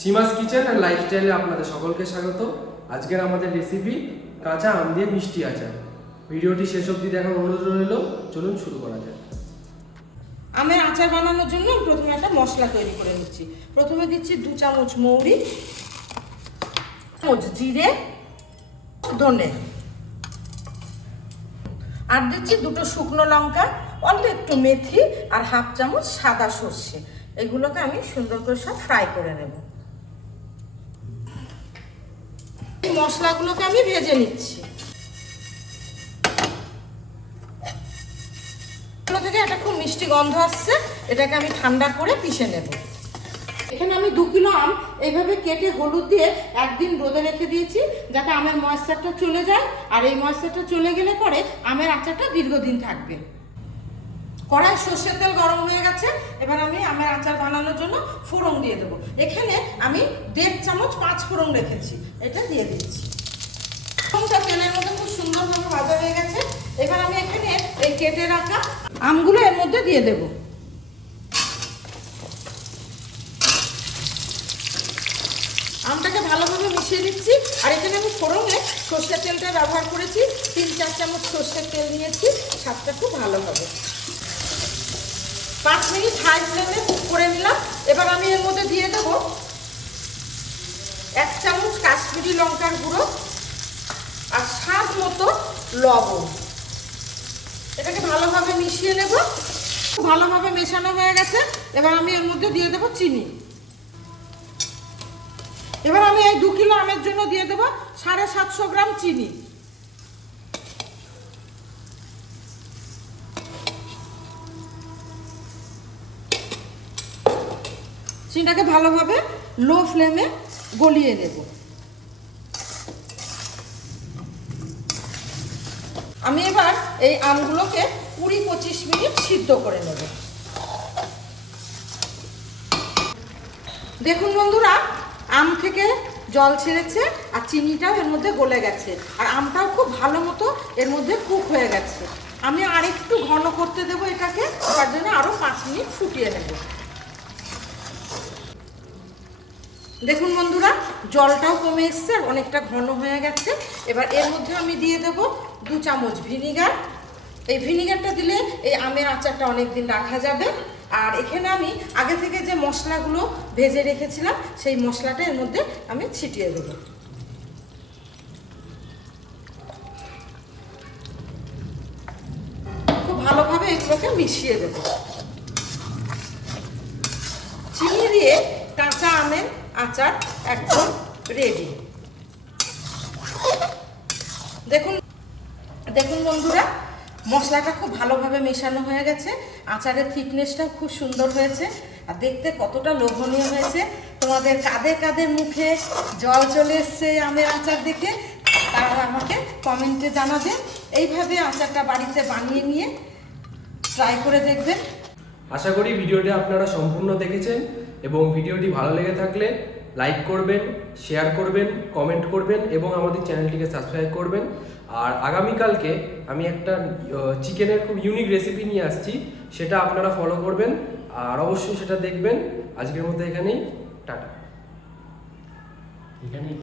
সীমাস kitchen and লাইফস্টাইলে আপনাদের সকলকে স্বাগত। আজকের আমাদের রেসিপি কাঁচা আম দিয়ে মিষ্টি আচার। ভিডিওটি শেষ অবধি দেখার অনুরোধ রইল, চলুন শুরু করা যাক। আমের আচার বানানোর জন্য প্রথমে একটা মশলা তৈরি করে নিচ্ছি। প্রথমে দিচ্ছি দু চামচ মৌরি, চামচ জিরে, ধনে। আর দিচ্ছি দুটো শুকনো লঙ্কা, অল্প একটু মেথি আর হাফ চামচ সাদা সর্ষে। এগুলোকে আমি সুন্দর করে সব ফ্রাই করে নেব এই মশলাগুলোকে আমি ভেজে নিচ্ছি। থেকে একটা খুব মিষ্টি গন্ধ আসছে, এটাকে আমি ঠান্ডা করে পিষে নেব। এখানে আমি দু কিলো আম এইভাবে কেটে হলুদ দিয়ে একদিন রোদে রেখে দিয়েছি, যাতে আমের ময়েশ্চারটা চলে যায়, আর এই ময়েশ্চারটা চলে গেলে পরে আমের আচারটা দীর্ঘদিন থাকবে। কড়াই সর্ষের তেল গরম হয়ে গেছে এবার আমি আমের আচার বানানোর জন্য ফোড়ন দিয়ে দেবো। এখানে আমি দেড় চামচ পাঁচ ফোড়ন রেখেছি, এটা দিয়ে দিচ্ছি। ফোড়নটা তেলের মধ্যে খুব সুন্দরভাবে ভাজা হয়ে গেছে। এবার আমি এখানে এই কেটে রাখা আমগুলো এর মধ্যে দিয়ে দেবো। আমটাকে ভালোভাবে মিশিয়ে দিচ্ছি। আর এখানে আমি ফোড়নে সর্ষের তেলটা ব্যবহার করেছি। তিন চার চামচ সর্ষের তেল নিয়েছি, স্বাদটা খুব ভালো হবে। মিনিট হাই ফ্লেমে কুক করে নিলাম? এবার আমি এর মধ্যে দিয়ে দেবো এক চামচ কাশ্মীরি লঙ্কার গুঁড়ো আর স্বাদ মতো লবণ। এটাকে ভালোভাবে মিশিয়ে নেব। ভালোভাবে মেশানো হয়ে গেছে। এবার আমি এর মধ্যে দিয়ে দেবো চিনি। এবার আমি এই দু কিলো আমের জন্য দিয়ে দেবো সাড়ে সাতশো গ্রাম চিনি। চিনিটাকে ভালোভাবে লো ফ্লেমে গলিয়ে নেব। আমি এবার এই আমগুলোকে কুড়ি পঁচিশ মিনিট সিদ্ধ করে নেব। দেখুন বন্ধুরা, আম থেকে জল ছেড়েছে আর চিনিটাও এর মধ্যে গলে গেছে আর আমটাও খুব ভালো মতো এর মধ্যে কুক হয়ে গেছে। আমি আর একটু ঘন করতে দেবো এটাকে, তার জন্য আরও পাঁচ মিনিট ফুটিয়ে নেব। দেখুন বন্ধুরা, জলটাও কমে এসছে আর অনেকটা ঘন হয়ে গেছে। এবার এর মধ্যে আমি দিয়ে দেবো দু চামচ ভিনিগার। এই ভিনিগারটা দিলে এই আমের আচারটা অনেক দিন রাখা যাবে। আর এখানে আমি আগে থেকে যে মশলাগুলো ভেজে রেখেছিলাম, সেই মশলাটা এর মধ্যে আমি ছিটিয়ে দেবো। খুব ভালোভাবে এগুলোকে মিশিয়ে দেবো। চিনি দিয়ে কাঁচা আমের আচার একদম রেডি দেখুন দেখুন বন্ধুরা, মশলাটা খুব ভালোভাবে মেশানো হয়ে গেছে। আচারের থিকনেসটাও খুব সুন্দর হয়েছে। আর দেখতে কতটা লোভনীয় হয়েছে। তোমাদের কাদের কাদের মুখে জল চলে এসছে আমের আচার দেখে। তারা আমাকে কমেন্টে জানাবে। এইভাবে আচারটা বাড়িতে বানিয়ে নিয়ে ট্রাই করে দেখবেন। আশা করি ভিডিওটি আপনারা সম্পূর্ণ দেখেছেন এবং ভিডিওটি ভালো লেগে থাকলে লাইক করবেন, শেয়ার করবেন, কমেন্ট করবেন এবং আমাদের চ্যানেলটিকে সাবস্ক্রাইব করবেন। আর আগামীকালকে আমি একটা চিকেনের খুব ইউনিক রেসিপি নিয়ে আসছি, সেটা আপনারা ফলো করবেন আর অবশ্যই সেটা দেখবেন। আজকের মধ্যে এখানেই, টাটা। এখানেই।